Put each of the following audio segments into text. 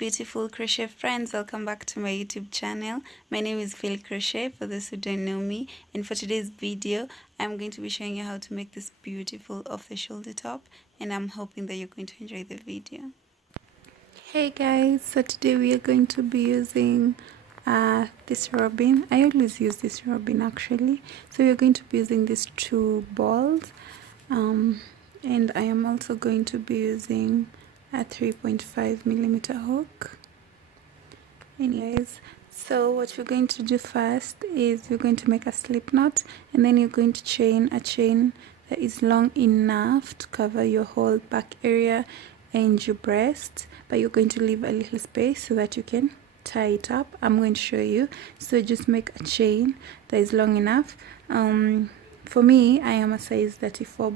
beautiful crochet friends, welcome back to my YouTube channel. My name is Phil Crochet for those who don't know me, and for today's video I'm going to be showing you how to make this beautiful off the shoulder top, and I'm hoping that you're going to enjoy the video. Hey guys, so today we are going to be using this robin. I always use this robin actually. So we're going to be using these two balls, and I am also going to be using a 3.5mm hook. Anyways, so what we're going to do first is we're going to make a slip knot, and then you're going to chain a chain that is long enough to cover your whole back area and your breast, but you're going to leave a little space so that you can tie it up. I'm going to show you. So just make a chain that is long enough. For me, I am a size 34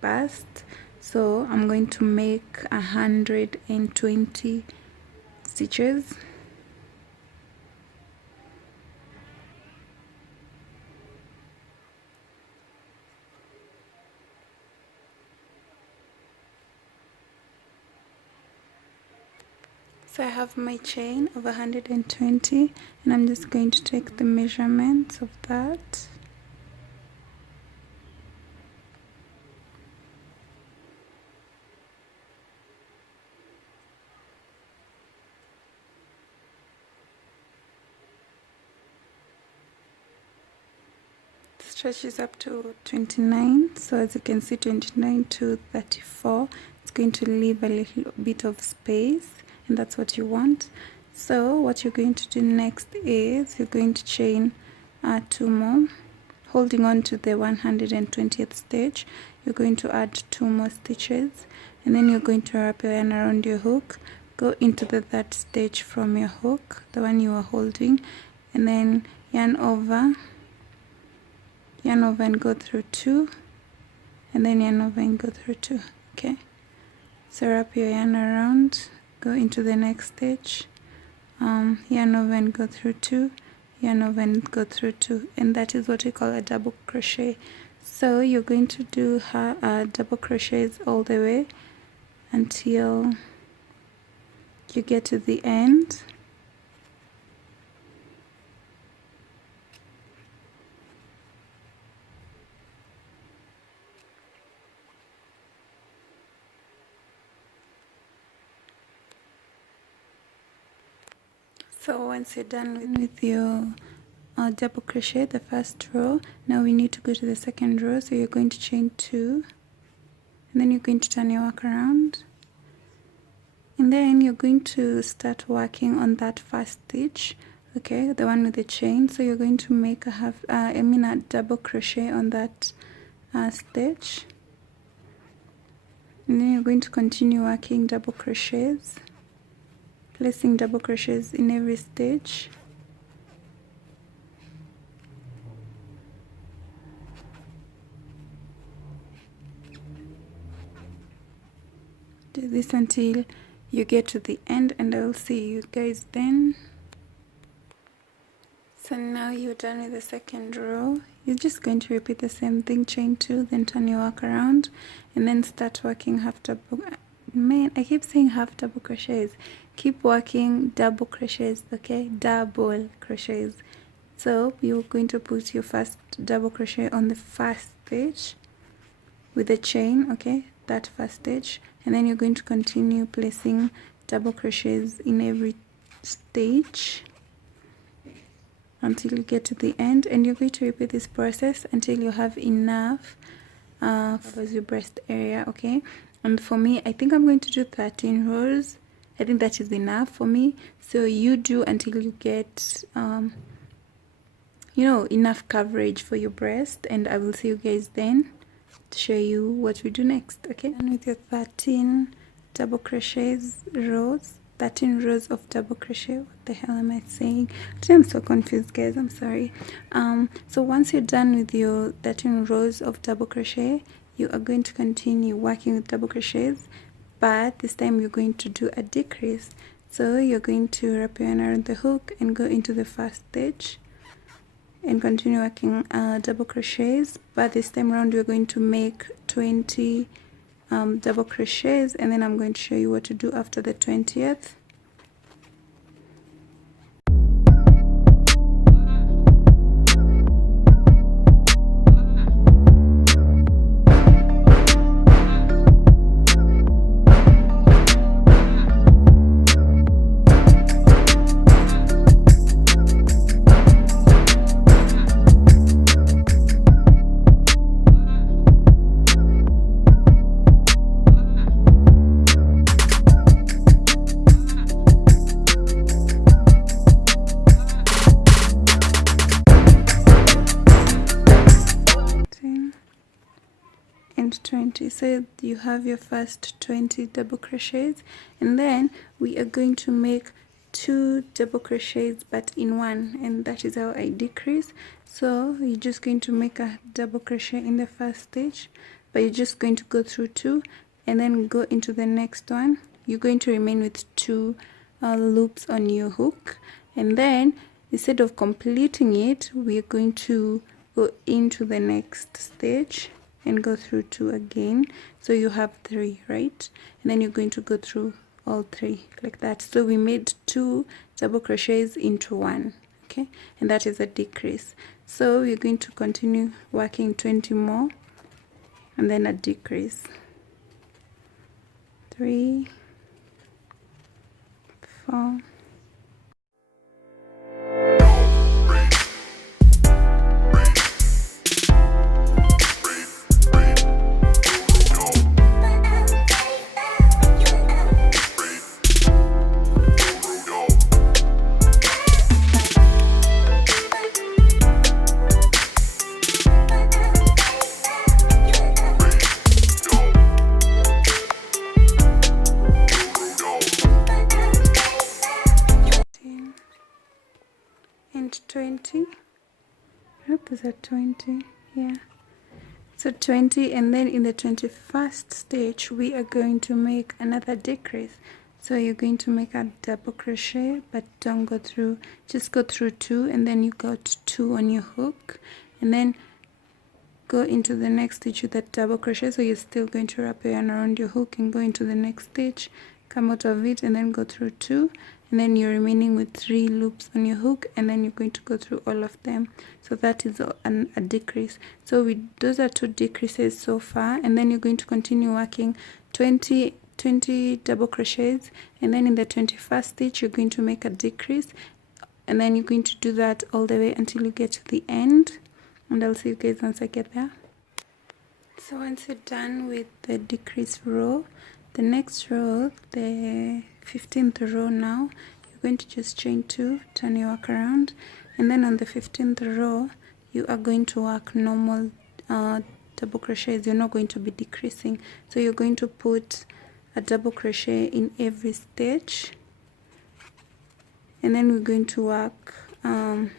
bust, so I'm going to make 120 stitches. So I have my chain of 120, and I'm just going to take the measurements of that. Stretches up to 29, so as you can see, 29 to 34, it's going to leave a little bit of space, and that's what you want. So what you're going to do next is you're going to chain 2 more, holding on to the 120th stitch. You're going to add 2 more stitches, and then you're going to wrap your yarn around your hook, go into the third stitch from your hook, the one you are holding, and then yarn over and go through 2, and then yarn over and go through 2. Okay, so wrap your yarn around, go into the next stitch, yarn over and go through 2, yarn over and go through 2, and that is what we call a double crochet. So you're going to do double crochets all the way until you get to the end. So once you're done with your double crochet, the first row, now we need to go to the second row. So you're going to chain 2, and then you're going to turn your work around, and then you're going to start working on that first stitch, okay, the one with the chain. So you're going to make a double crochet on that stitch, and then you're going to continue working double crochets, placing double crochets in every stitch. Do this until you get to the end, and I will see you guys then. So now you're done with the second row. You're just going to repeat the same thing, chain 2, then turn your work around, and then start working half double. Man, I keep saying half double crochets. Keep working double crochets, okay? Double crochets. So you're going to put your first double crochet on the first stitch with the chain, okay, that first stitch, and then you're going to continue placing double crochets in every stitch until you get to the end, and you're going to repeat this process until you have enough for your breast area, okay? And for me, I think I'm going to do 13 rows. I think that is enough for me. So you do until you get enough coverage for your breast, and I will see you guys then to show you what we do next. Okay, and with your 13 double crochets rows, 13 rows of double crochet. What the hell am I saying? Today I'm so confused, guys, I'm sorry. So once you're done with your 13 rows of double crochet, you are going to continue working with double crochets, but this time you're going to do a decrease. So you're going to wrap your yarn around the hook and go into the first stitch and continue working double crochets, but this time around we're going to make 20 double crochets, and then I'm going to show you what to do after the 20th. 20. So you have your first 20 double crochets, and then we are going to make 2 double crochets but in one, and that is how I decrease. So you're just going to make a double crochet in the first stitch, but you're just going to go through 2 and then go into the next one. You're going to remain with 2 loops on your hook, and then instead of completing it, we're going to go into the next stitch and go through 2 again. So you have 3, right? And then you're going to go through all 3 like that. So we made 2 double crochets into 1, okay, and that is a decrease. So we're going to continue working 20 more and then a decrease. 3, 4, and 20. I hope there's a 20. Yeah, so 20, and then in the 21st stitch we are going to make another decrease. So you're going to make a double crochet, but don't go through, just go through 2 and then you got 2 on your hook, and then go into the next stitch with a double crochet. So you're still going to wrap your yarn around your hook and go into the next stitch, come out of it and then go through 2, and then you're remaining with 3 loops on your hook, and then you're going to go through all of them. So that is a decrease. So those are 2 decreases so far, and then you're going to continue working 20 double crochets, and then in the 21st stitch you're going to make a decrease, and then you're going to do that all the way until you get to the end, and I'll see you guys once I get there. So once you're done with the decrease row, the next row, the 15th row, now you're going to just chain 2, turn your work around, and then on the 15th row you are going to work normal double crochets. You're not going to be decreasing, so you're going to put a double crochet in every stitch, and then we're going to work 2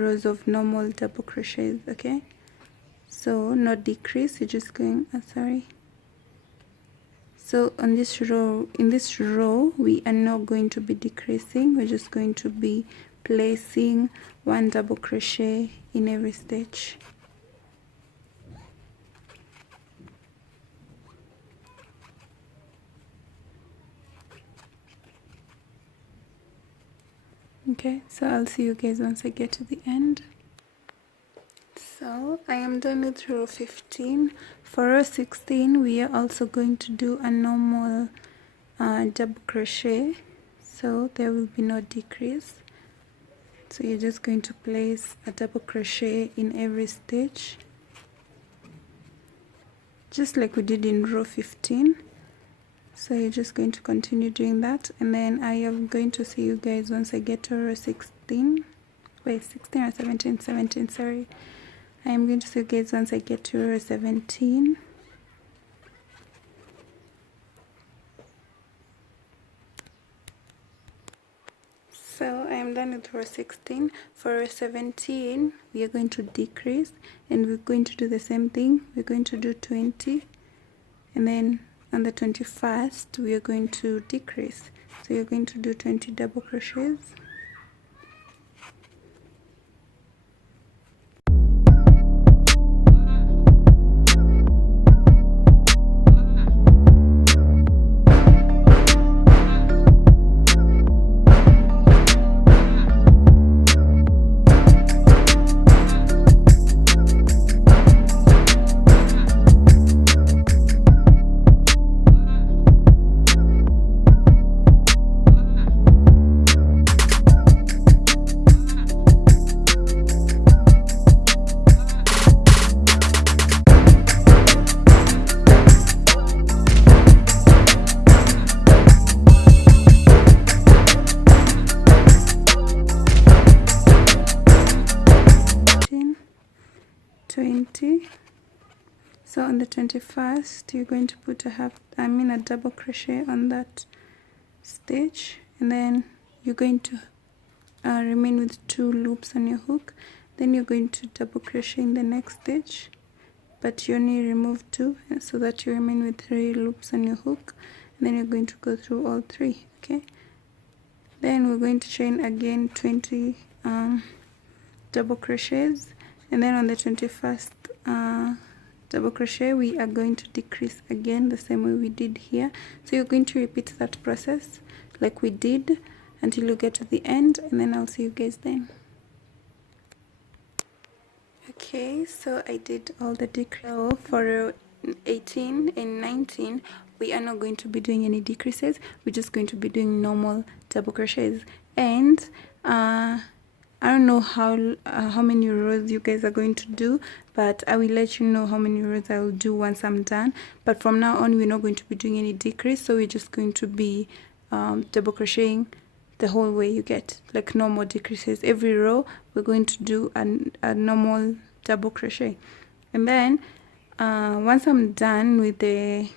rows of normal double crochets, okay? So not decrease, you're just going so on this row, in this row we are not going to be decreasing, we're just going to be placing 1 double crochet in every stitch. Okay, so I'll see you guys once I get to the end. So I am done with row 15. For row 16 we are also going to do a normal double crochet, so there will be no decrease. So you're just going to place a double crochet in every stitch, just like we did in row 15. So you're just going to continue doing that, and then I am going to see you guys once I get to row 16. Wait, 16 or 17? 17, sorry. I am going to see you guys once I get to row 17. So I am done with row 16. For row 17 we are going to decrease, and we're going to do the same thing. We're going to do 20, and then on the 21st we are going to decrease. So you're going to do 20 double crochets. So on the 21st you're going to put a double crochet on that stitch, and then you're going to remain with 2 loops on your hook. Then you're going to double crochet in the next stitch, but you only remove 2 so that you remain with 3 loops on your hook, and then you're going to go through all 3. Okay, then we're going to chain again 20 double crochets, and then on the 21st double crochet we are going to decrease again the same way we did here. So you're going to repeat that process like we did until you get to the end, and then I'll see you guys then. Okay, so I did all the decrease. For 18 and 19 we are not going to be doing any decreases, we're just going to be doing normal double crochets. And I don't know how many rows you guys are going to do, but I will let you know how many rows I will do once I'm done. But from now on we're not going to be doing any decrease, so we're just going to be double crocheting the whole way. You get, like, no more decreases. Every row we're going to do a normal double crochet. And then once I'm done with the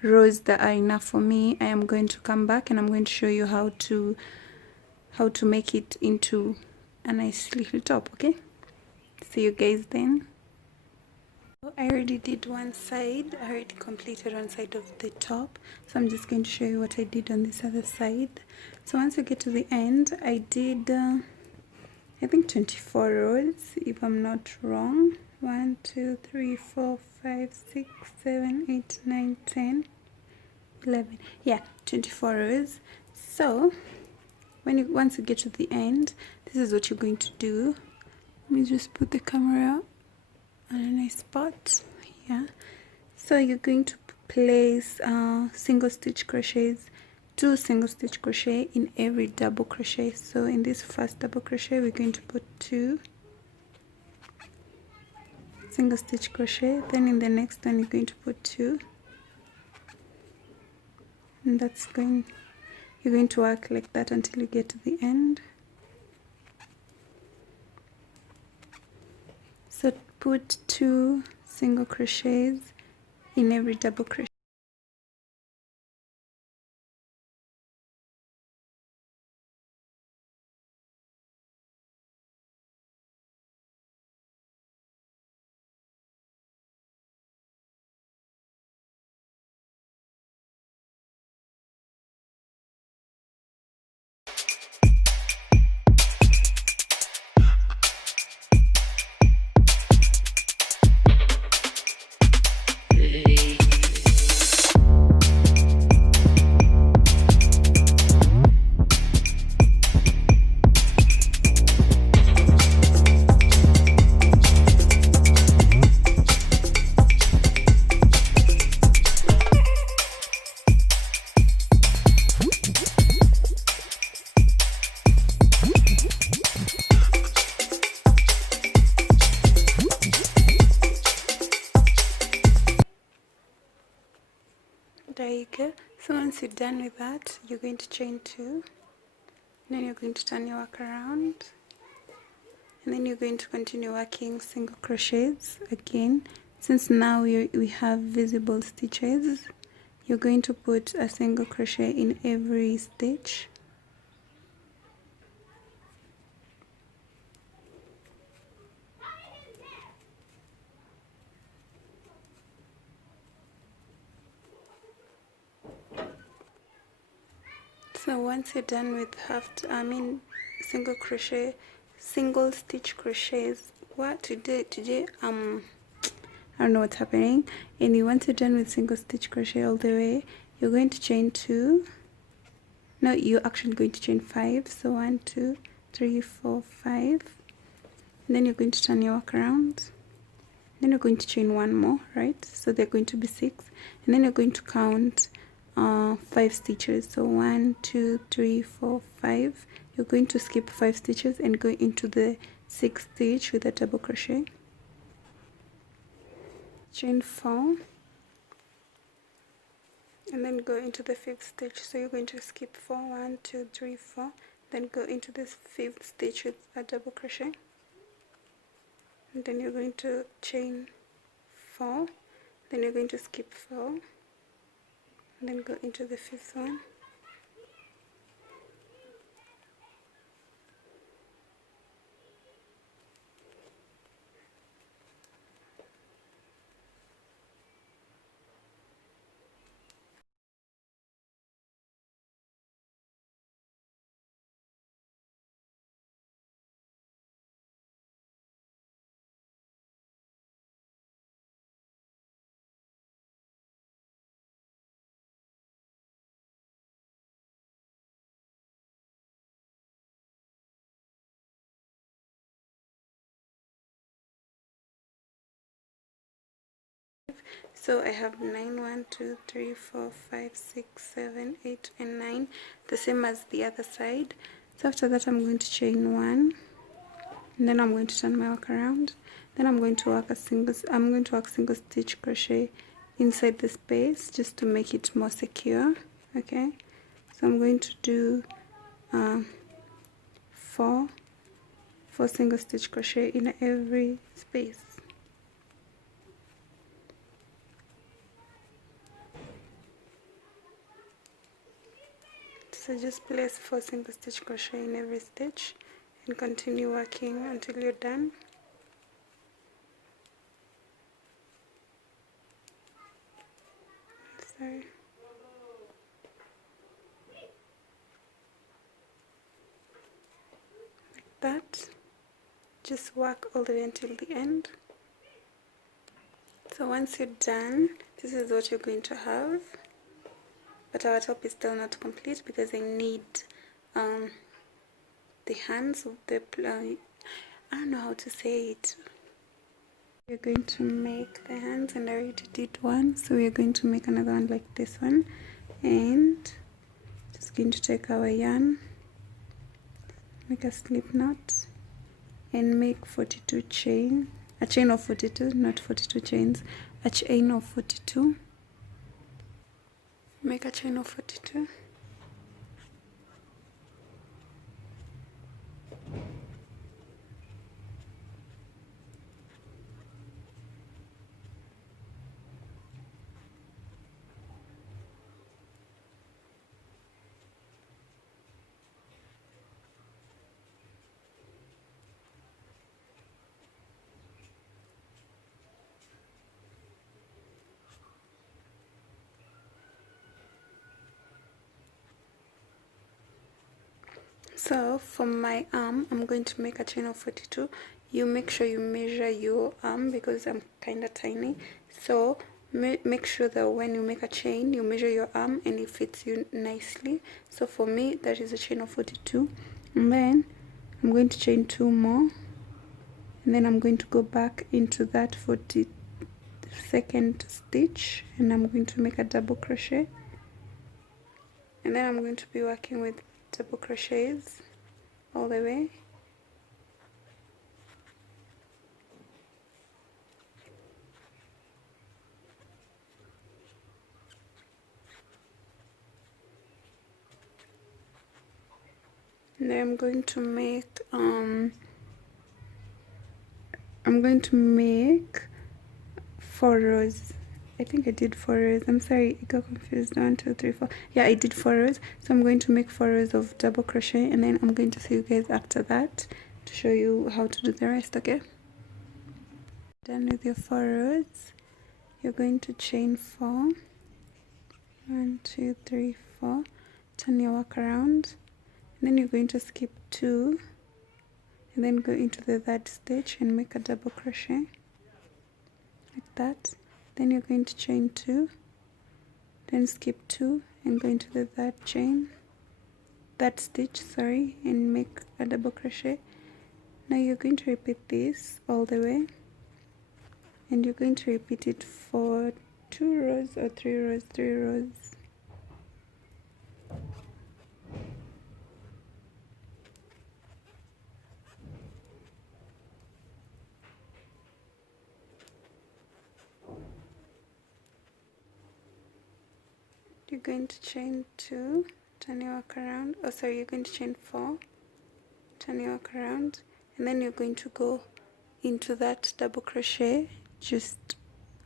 rows that are enough for me, I am going to come back and I'm going to show you how to make it into a nice little top. Okay, see you guys then. I already did one side, I already completed one side of the top, so I'm just going to show you what I did on this other side. So once you get to the end, I did I think 24 rows if I'm not wrong. 1 2 3 4 5 6 7 8 9 10 11, yeah, 24 rows. So once you get to the end, this is what you're going to do. Let me just put the camera on a nice spot. Yeah, so you're going to place single stitch crochets, 2 single stitch crochet in every double crochet. So in this first double crochet we're going to put 2 single stitch crochet, then in the next one you're going to put 2, and you're going to work like that until you get to the end. So put 2 single crochets in every double crochet. There you go. So once you're done with that, you're going to chain 2, then you're going to turn your work around, and then you're going to continue working single crochets again. Since now we have visible stitches, you're going to put a single crochet in every stitch. So once you're done with single stitch crochets, today I don't know what's happening. And once you're done with single stitch crochet all the way, you're going to chain 2. No, you're actually going to chain 5. So 1 2 3 4 5, and then you're going to turn your work around. Then you're going to chain 1 more, right? So they're going to be 6, and then you're going to count 5 stitches. So 1 2 3 4 5. You're going to skip 5 stitches and go into the 6th stitch with a double crochet. Chain 4, and then go into the 5th stitch. So you're going to skip 4, 1 2 3 4, then go into this 5th stitch with a double crochet, and then you're going to chain 4, then you're going to skip 4 and then go into the 5th one. So I have 9, 1, 2, 3, 4, 5, 6, 7, 8, and 9, the same as the other side. So after that I'm going to chain 1, and then I'm going to turn my work around. Then I'm going to work single stitch crochet inside the space just to make it more secure. Okay, so I'm going to do 4 single stitch crochet in every space. So just place 4 single stitch crochet in every stitch and continue working until you're done. Sorry. Like that. Just work all the way until the end. So once you're done, this is what you're going to have. But our top is still not complete because I need the hands of the I don't know how to say it. We're going to make the hands, and I already did one, so we're going to make another one like this one, and just going to take our yarn, make a slip knot, and make 42 chain, a chain of 42, not 42 chains, a chain of 42. Make a chain of 42. So for my arm, I'm going to make a chain of 42. You make sure you measure your arm because I'm kind of tiny. So make sure that when you make a chain, you measure your arm and it fits you nicely. So for me, that is a chain of 42. And then I'm going to chain 2 more. And then I'm going to go back into that 42nd stitch. And I'm going to make a double crochet. And then I'm going to be working with double crochets all the way. And then I'm going to make 4 rows. I think I did 4 rows. I'm sorry, I got confused. 1, 2, 3, 4. Yeah, I did 4 rows. So I'm going to make 4 rows of double crochet, and then I'm going to see you guys after that to show you how to do the rest. Okay, done with your 4 rows, you're going to chain 4. 1, 2, 3, 4. Turn your work around, and then you're going to skip 2 and then go into the 3rd stitch and make a double crochet like that. Then you're going to chain 2, then skip 2 and go into the 3rd stitch, sorry, and make a double crochet. Now you're going to repeat this all the way, and you're going to repeat it for 2 rows or 3 rows, 3 rows. You're going to chain 2, turn your work around, oh sorry, you're going to chain 4, turn your work around, and then you're going to go into that double crochet just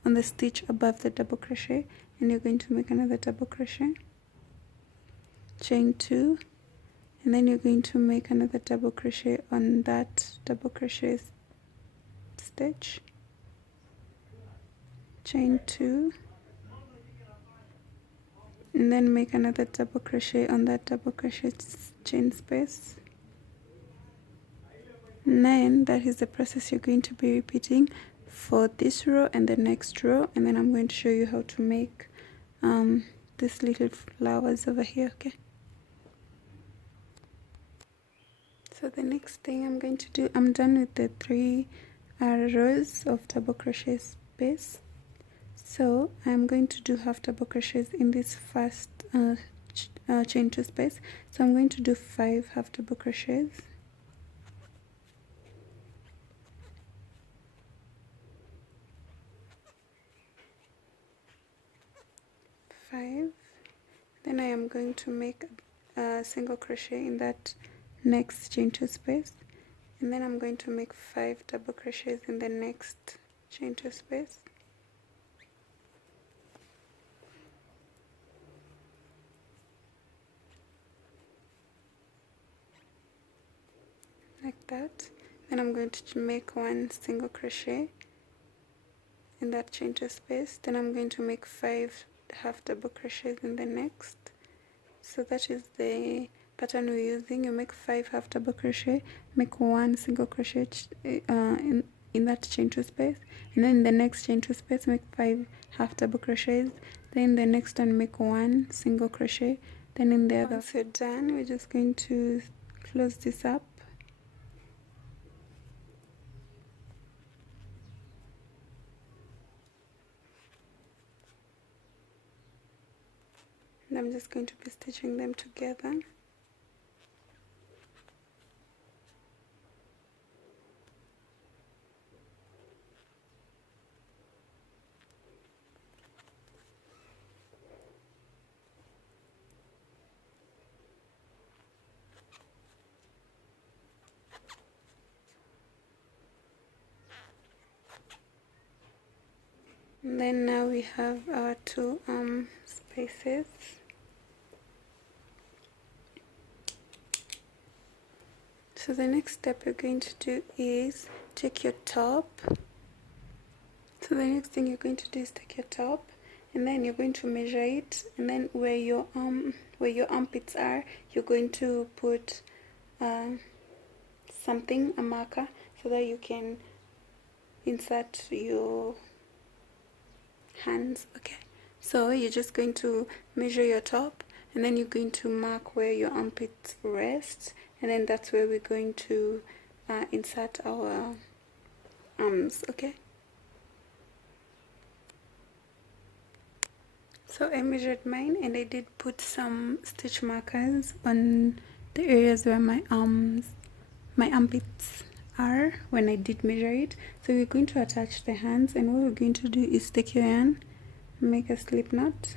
on the stitch above the double crochet, and you're going to make another double crochet, chain 2, and then you're going to make another double crochet on that double crochet stitch, chain 2, and then make another double crochet on that double crochet chain space. And then that is the process you're going to be repeating for this row and the next row, and then I'm going to show you how to make these little flowers over here. Okay, so the next thing I'm going to do, I'm done with the 3 rows of double crochet space, so I'm going to do half double crochets in this first chain 2 space. So I'm going to do 5 half double crochets, 5. Then I am going to make a single crochet in that next chain 2 space, and then I'm going to make 5 double crochets in the next chain 2 space. Like that. Then I'm going to make 1 single crochet in that chain 2 space. Then I'm going to make 5 half double crochets in the next. So that is the pattern we're using. You make 5 half double crochet, make 1 single crochet in that chain 2 space, and then in the next chain 2 space make 5 half double crochets, then the next one make 1 single crochet, then in the other. Once you're done, we're just going to close this up. And I'm just going to be stitching them together. And then now we have our 2 spaces. So the next step you're going to do is take your top. So the next thing you're going to do is take your top, and then you're going to measure it, and then where your armpits are, you're going to put something, a marker, so that you can insert your hands. Okay, so you're just going to measure your top, and then you're going to mark where your armpits rest, and then that's where we're going to insert our arms. Okay, so I measured mine, and I did put some stitch markers on the areas where my armpits are when I did measure it. So we're going to attach the hands, and what we're going to do is take your yarn, make a slip knot,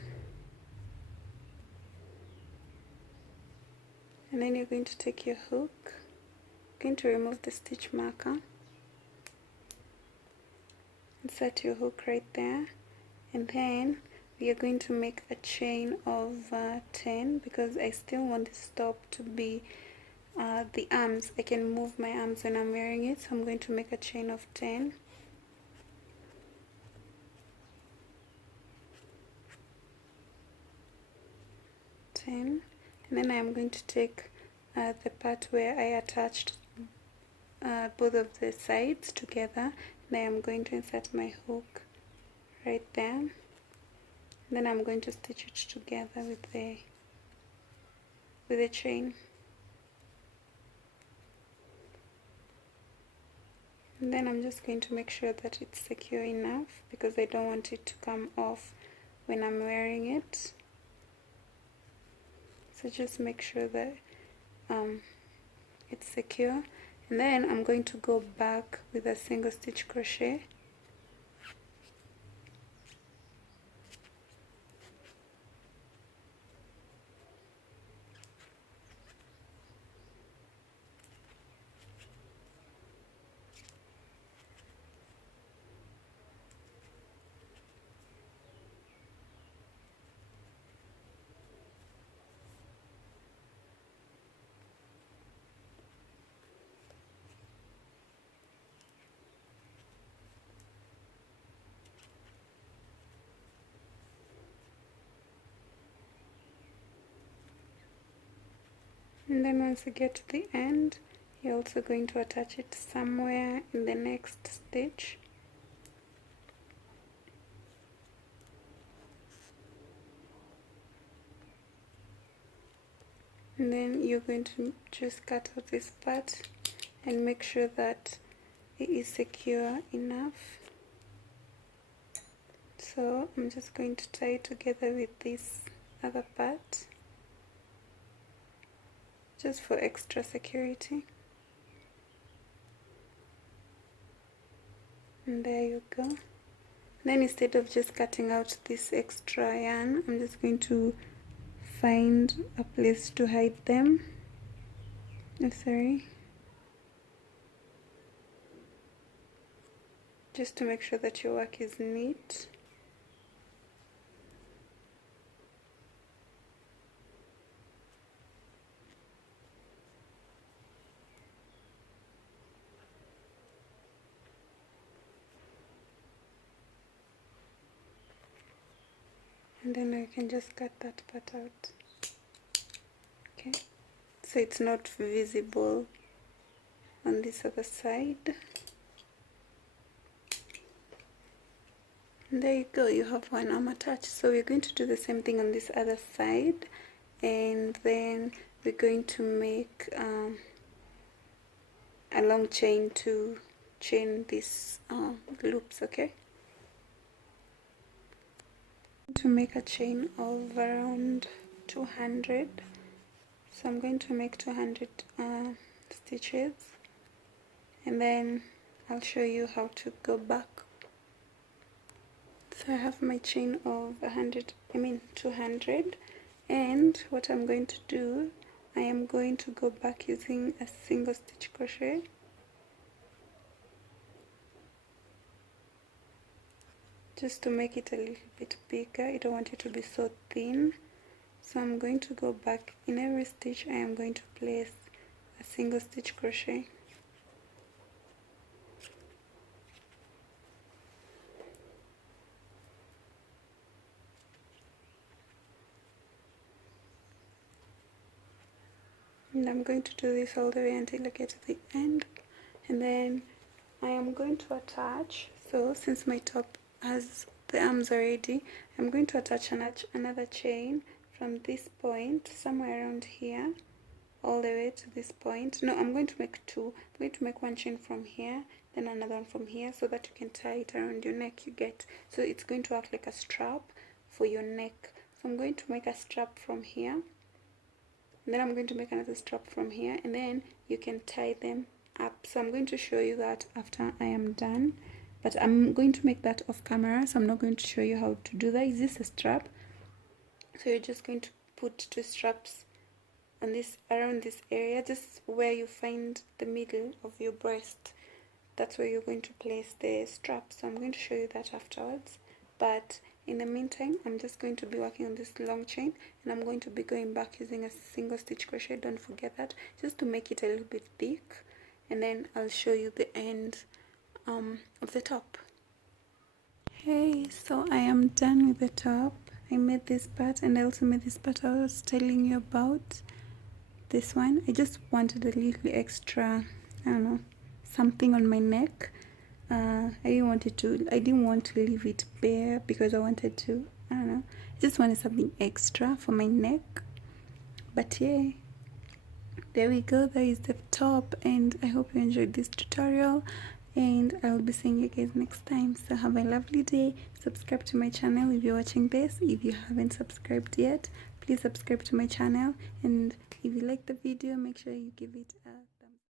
and then you're going to take your hook, going to remove the stitch marker, insert your hook right there, and then we are going to make a chain of 10, because I still want this top to be the arms. I can move my arms when I'm wearing it, so I'm going to make a chain of 10. And then I'm going to take the part where I attached both of the sides together, and I am going to insert my hook right there, and then I'm going to stitch it together with the chain. And then I'm just going to make sure that it's secure enough, because I don't want it to come off when I'm wearing it. So just make sure that it's secure, and then I'm going to go back with a single stitch crochet, And then once you get to the end, you're also going to attach it somewhere in the next stitch. And then you're going to just cut out this part and make sure that it is secure enough. So I'm just going to tie it together with this other part, just for extra security. And there you go. Then instead of just cutting out this extra yarn, I'm just going to find a place to hide them. Just to make sure that your work is neat. And then I can just cut that part out. Okay, so it's not visible on this other side. And there you go, you have one arm attached. So we're going to do the same thing on this other side, and then we're going to make a long chain to chain these loops. Okay, to make a chain of around 200. So I'm going to make 200 stitches, and then I'll show you how to go back. So I have my chain of 200, and what I'm going to do, I am going to go back using a single stitch crochet. Just to make it a little bit bigger. I don't want it to be so thin. So I'm going to go back. In every stitch I am going to place a single stitch crochet. And I'm going to do this all the way until I get to the end. And then I am going to attach, so since my top has the arms already, I'm going to attach another chain from this point, somewhere around here, all the way to this point. No, I'm going to make two. I'm going to make one chain from here, then another one from here, so that you can tie it around your neck. You get, so it's going to act like a strap for your neck. So I'm going to make a strap from here, and then I'm going to make another strap from here, and then you can tie them up. So I'm going to show you that after I am done, but I'm going to make that off camera, so I'm not going to show you how to do that. Is this a strap? So you're just going to put two straps on this, around this area, just where you find the middle of your breast. That's where you're going to place the strap. So I'm going to show you that afterwards, but in the meantime I'm just going to be working on this long chain, and I'm going to be going back using a single stitch crochet. Don't forget that, just to make it a little bit thick, and then I'll show you the end of the top. Okay, so I am done with the top. I made this part, and I also made this part I was telling you about. This one, I just wanted a little extra, I don't know, something on my neck. I didn't want to leave it bare because I wanted to, I don't know, I just wanted something extra for my neck. But yeah, there we go, that is the top, and I hope you enjoyed this tutorial, and I'll be seeing you guys next time. So have a lovely day. Subscribe to my channel if you're watching this. If you haven't subscribed yet, please subscribe to my channel, and if you like the video, make sure you give it a